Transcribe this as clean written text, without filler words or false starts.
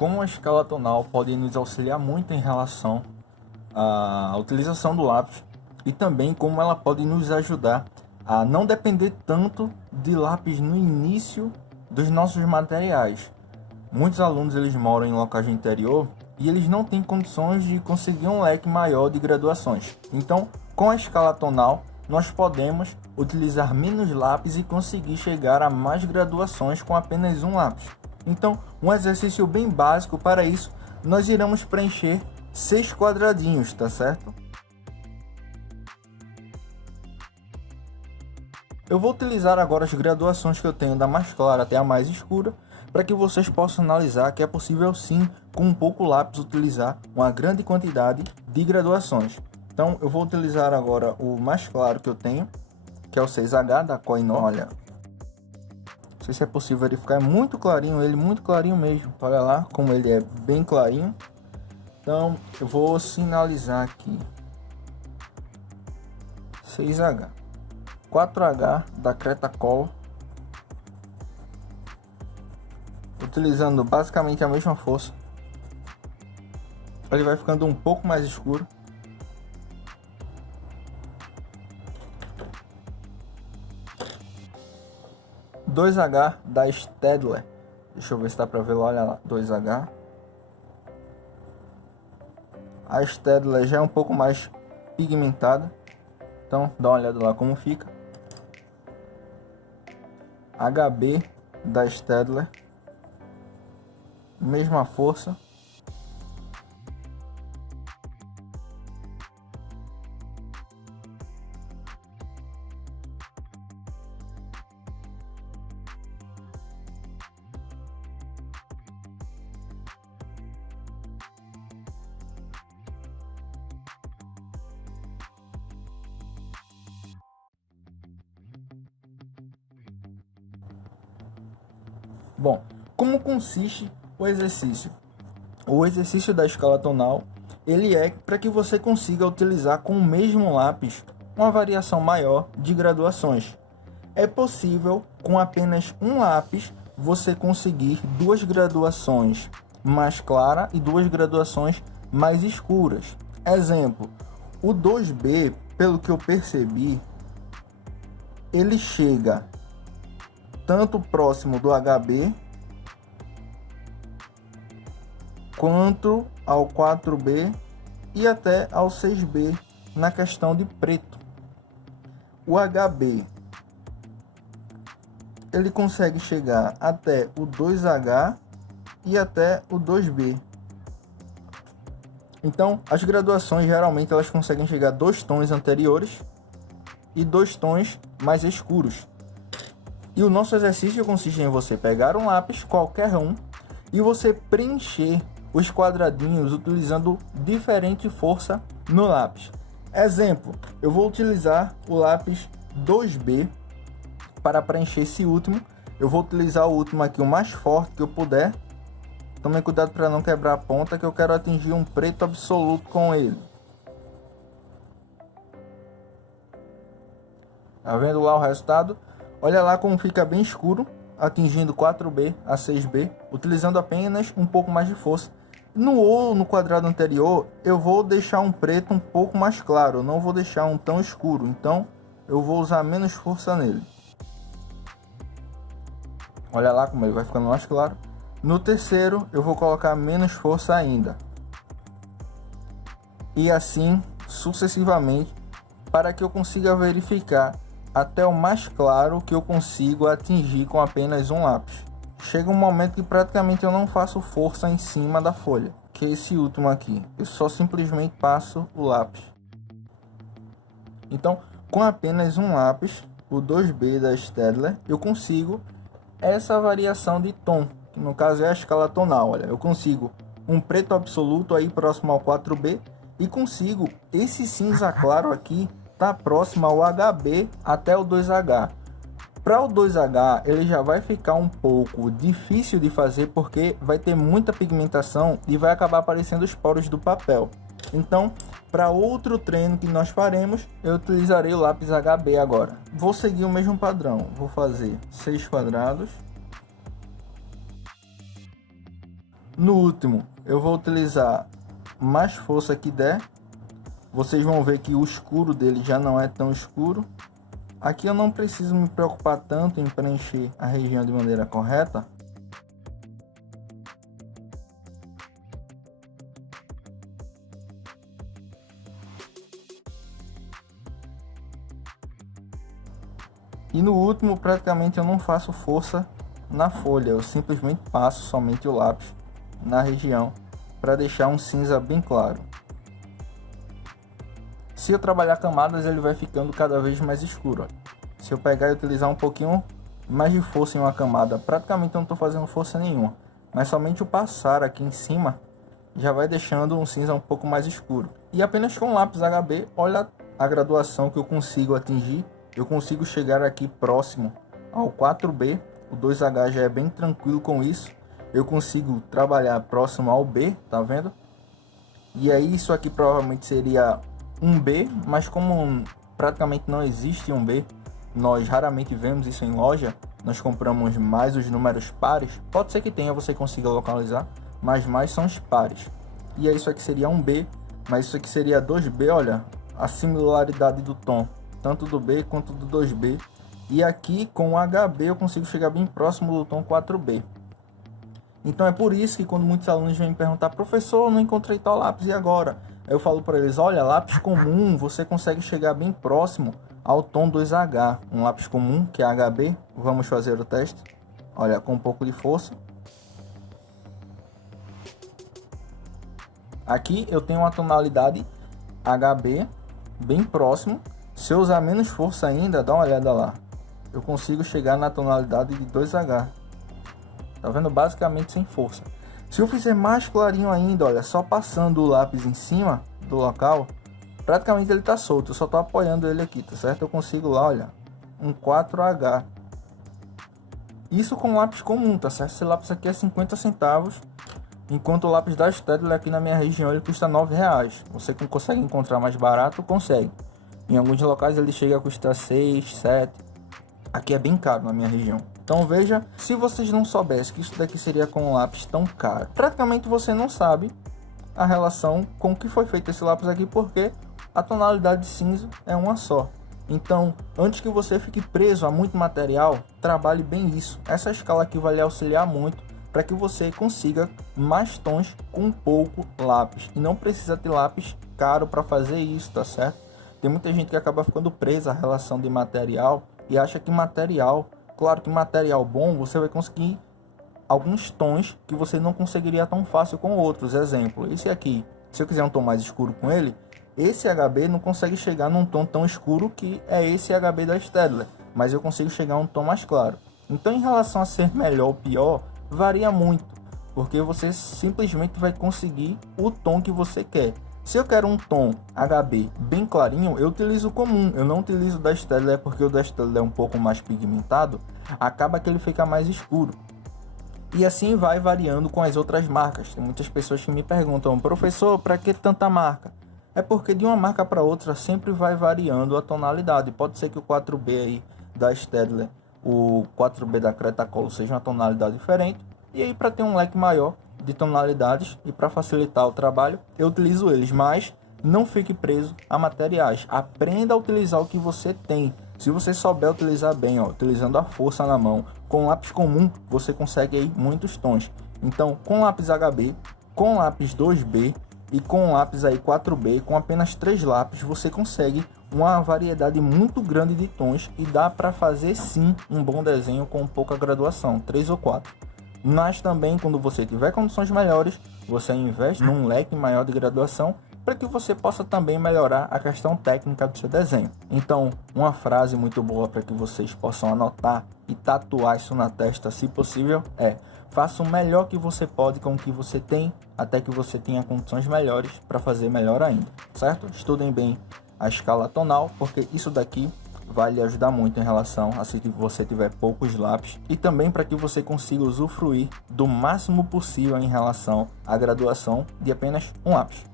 como a escala tonal pode nos auxiliar muito em relação à utilização do lápis e também como ela pode nos ajudar a não depender tanto de lápis no início dos nossos materiais. Muitos alunos eles moram em locais de interior e eles não têm condições de conseguir um leque maior de graduações. Então, com a escala tonal, nós podemos utilizar menos lápis e conseguir chegar a mais graduações com apenas um lápis. Então, um exercício bem básico para isso, nós iremos preencher 6 quadradinhos, tá certo? Eu vou utilizar agora as graduações que eu tenho da mais clara até a mais escura, para que vocês possam analisar que é possível sim, com um pouco lápis, utilizar uma grande quantidade de graduações. Então eu vou utilizar agora o mais claro que eu tenho, que é o 6H da Koh-i-Noor. Olha, não sei se é possível verificar, é muito clarinho ele, muito clarinho mesmo. Olha lá como ele é bem clarinho. Então eu vou sinalizar aqui 6H, 4H da Cretacol, utilizando basicamente a mesma força. Ele vai ficando um pouco mais escuro. Dois H da Staedtler. Deixa eu ver se dá para ver, olha lá, 2H. A Staedtler já é um pouco mais pigmentada, então dá uma olhada lá como fica. HB da Staedtler, mesma força. Bom, como consiste o exercício? O exercício da escala tonal, ele é para que você consiga utilizar com o mesmo lápis uma variação maior de graduações. É possível, com apenas um lápis, você conseguir 2 graduações mais claras e 2 graduações mais escuras. Exemplo, o 2B, pelo que eu percebi, ele chega tanto próximo do HB quanto ao 4B e até ao 6B na questão de preto. O HB ele consegue chegar até o 2H e até o 2B. Então, as graduações geralmente elas conseguem chegar a 2 tons anteriores e 2 tons mais escuros. E o nosso exercício consiste em você pegar um lápis, qualquer um, e você preencher os quadradinhos utilizando diferente força no lápis. Exemplo, eu vou utilizar o lápis 2B para preencher esse último. Eu vou utilizar o último aqui, o mais forte que eu puder. Tome cuidado para não quebrar a ponta, que eu quero atingir um preto absoluto com ele. Tá vendo lá o resultado? Olha lá como fica bem escuro, atingindo 4B a 6B, utilizando apenas um pouco mais de força. No quadrado anterior, eu vou deixar um preto um pouco mais claro, não vou deixar um tão escuro, então eu vou usar menos força nele. Olha lá como ele vai ficando mais claro. No terceiro, eu vou colocar menos força ainda. E assim sucessivamente, para que eu consiga verificar até o mais claro que eu consigo atingir com apenas um lápis. Chega um momento que praticamente eu não faço força em cima da folha, que é esse último aqui. Eu só simplesmente passo o lápis. Então, com apenas um lápis, o 2B da Staedtler, eu consigo essa variação de tom, que no caso é a escala tonal. Olha, eu consigo um preto absoluto aí próximo ao 4B e consigo esse cinza claro aqui tá próximo ao HB até o 2H. Para o 2H ele já vai ficar um pouco difícil de fazer porque vai ter muita pigmentação e vai acabar aparecendo os poros do papel. Então, para outro treino que nós faremos, eu utilizarei o lápis HB agora. Vou seguir o mesmo padrão, vou fazer 6 quadrados. No último, eu vou utilizar mais força que der. Vocês vão ver que o escuro dele já não é tão escuro. Aqui eu não preciso me preocupar tanto em preencher a região de maneira correta. E no último, praticamente eu não faço força na folha, eu simplesmente passo somente o lápis na região para deixar um cinza bem claro. Se eu trabalhar camadas, ele vai ficando cada vez mais escuro. Se eu pegar e utilizar um pouquinho mais de força em uma camada, praticamente eu não estou fazendo força nenhuma, mas somente o passar aqui em cima já vai deixando um cinza um pouco mais escuro. E apenas com lápis HB, olha a graduação que eu consigo atingir. Eu consigo chegar aqui próximo ao 4B, o 2H já é bem tranquilo com isso. Eu consigo trabalhar próximo ao B, tá vendo? E aí isso aqui provavelmente seria um B, mas como praticamente não existe um B, nós raramente vemos isso em loja, nós compramos mais os números pares. Pode ser que tenha, você consiga localizar, mas mais são os pares. E aí isso aqui seria um B, mas isso aqui seria 2B, olha, a similaridade do tom, tanto do B quanto do 2B. E aqui com o HB eu consigo chegar bem próximo do tom 4B. Então é por isso que quando muitos alunos vêm me perguntar, professor, eu não encontrei tal lápis, e agora? Eu falo para eles, olha, lápis comum você consegue chegar bem próximo ao tom 2H. Um lápis comum, que é HB, vamos fazer o teste. Olha, com um pouco de força. Aqui eu tenho uma tonalidade HB bem próximo. Se eu usar menos força ainda, dá uma olhada lá. Eu consigo chegar na tonalidade de 2H. Tá vendo? Basicamente sem força. Se eu fizer mais clarinho ainda, olha, só passando o lápis em cima do local, praticamente ele tá solto. Eu só tô apoiando ele aqui, tá certo? Eu consigo lá, olha, um 4H. Isso com lápis comum, tá certo? Esse lápis aqui é 50 centavos. Enquanto o lápis da Staedtler aqui na minha região ele custa R$9. Você consegue encontrar mais barato? Consegue. Em alguns locais ele chega a custar 6, 7. Aqui é bem caro na minha região. Então veja, se vocês não soubessem que isso daqui seria com um lápis tão caro, praticamente você não sabe a relação com o que foi feito esse lápis aqui, porque a tonalidade de cinza é uma só. Então, antes que você fique preso a muito material, trabalhe bem isso. Essa escala aqui vai lhe auxiliar muito para que você consiga mais tons com pouco lápis. E não precisa ter lápis caro para fazer isso, tá certo? Tem muita gente que acaba ficando presa à relação de material e acha que material, claro que material bom, você vai conseguir alguns tons que você não conseguiria tão fácil com outros. Exemplo, esse aqui, se eu quiser um tom mais escuro com ele, esse HB não consegue chegar num tom tão escuro que é esse HB da Staedtler, mas eu consigo chegar a um tom mais claro. Então, em relação a ser melhor ou pior, varia muito, porque você simplesmente vai conseguir o tom que você quer. Se eu quero um tom HB bem clarinho, eu utilizo o comum, eu não utilizo o da Staedtler, porque o da Staedtler é um pouco mais pigmentado, acaba que ele fica mais escuro. E assim vai variando com as outras marcas. Tem muitas pessoas que me perguntam, professor, para que tanta marca? É porque de uma marca para outra sempre vai variando a tonalidade. Pode ser que o 4B aí da Staedtler, o 4B da Cretacolo seja uma tonalidade diferente. E aí, para ter um leque maior de tonalidades e para facilitar o trabalho, eu utilizo eles. Mas não fique preso a materiais. Aprenda a utilizar o que você tem. Se você souber utilizar bem, ó, utilizando a força na mão, com lápis comum, você consegue aí muitos tons. Então, com lápis HB, com lápis 2B e com lápis aí 4B, com apenas 3 lápis, você consegue uma variedade muito grande de tons e dá para fazer sim um bom desenho com pouca graduação, 3 ou 4. Mas também, quando você tiver condições melhores, você investe num leque maior de graduação para que você possa também melhorar a questão técnica do seu desenho. Então, uma frase muito boa para que vocês possam anotar e tatuar isso na testa, se possível, é: faça o melhor que você pode com o que você tem, até que você tenha condições melhores para fazer melhor ainda, certo? Estudem bem a escala tonal, porque isso daqui vai lhe ajudar muito em relação a se você tiver poucos lápis e também para que você consiga usufruir do máximo possível em relação à graduação de apenas um lápis.